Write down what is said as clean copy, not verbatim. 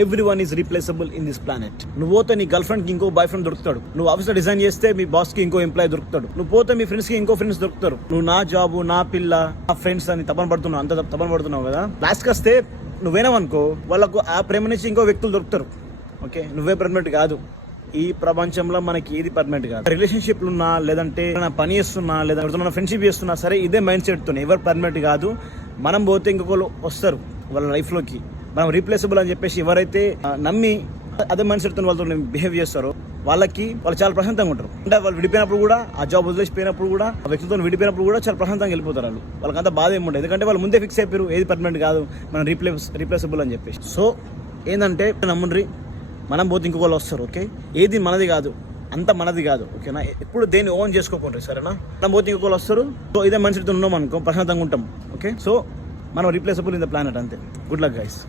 Every one is replaceable in this planet. నువ్వు పోతే నీ గర్ల్ ఫ్రెండ్ కి ఇంకో బాయ్ ఫ్రెండ్ దొరుకుతాడు, నువ్వు ఆఫీస్ లో డిజైన్ చేస్తే మీ బాస్ కి ఇంకో ఎంప్లాయ్ దొరుకుతాడు, నువ్వు పోతే మీ ఫ్రెండ్స్ కి ఇంకో ఫ్రెండ్స్ దొరుకుతారు. నువ్వు నా జాబ్, నా పిల్ల, నా ఫ్రెండ్స్ అని తపన పడుతున్నావు, అంత తపన పడుతున్నావు కదా. లాస్ట్ వస్తే నువ్వేనావనుకో వాళ్ళకు ఆ ప్రేమ నుంచి ఇంకో వ్యక్తులు దొరుకుతారు. ఓకే, నువ్వే పర్మనెంట్ కాదు. ఈ ప్రపంచంలో మనకి ఏది పర్మనెంట్ కాదు. రిలేషన్షిప్లు ఉన్నా, లేదంటే పని చేస్తున్నా, లేదా ఫ్రెండ్షిప్ చేస్తున్నా సరే, ఇదే మైండ్ సెట్ తో ఎవరు పర్మనెంట్ కాదు. మనం పోతే ఇంకొకరు వస్తారు వాళ్ళ లైఫ్ లోకి. మనం రీప్లేసబుల్ అని చెప్పేసి ఎవరైతే నమ్మి అదే మైండ్ సెట్ తో వాళ్ళతో బిహేవ్ చేస్తారో వాళ్ళు చాలా ప్రశాంతంగా ఉంటారు. అంటే వాళ్ళు విడిపోయినప్పుడు కూడా, ఆ జాబ్ వదిలేసిపోయినప్పుడు కూడా, ఆ వ్యక్తితో విడిపోయినప్పుడు కూడా చాలా ప్రశాంతంగా వెళ్ళిపోతారు. వాళ్ళకంతా బాధ ఏముండదు, ఎందుకంటే వాళ్ళు ముందే ఫిక్స్ అయిపోయారు ఏది పర్మనెంట్ కాదు, మనం రీప్లేసబుల్ అని చెప్పేసి. సో ఏంటంటే నమ్ముండ్రి, మనం పోతే ఇంకొకళ్ళు వస్తారు. ఓకే, ఏది మనది కాదు, అంత మనది కాదు. ఓకేనా, ఎప్పుడు దేన్ని ఓన్ చేసుకోకండి, సరేనా. మనం పోతే ఇంకొకళ్ళు వస్తారు. సో ఇదే మనిషితో ఉన్నాం అనుకో, ప్రశాంతంగా ఉంటాం. ఓకే, సో మనం రీప్లేసబుల్ ఇన్ ద ప్లానెట్, అంతే. Good luck guys.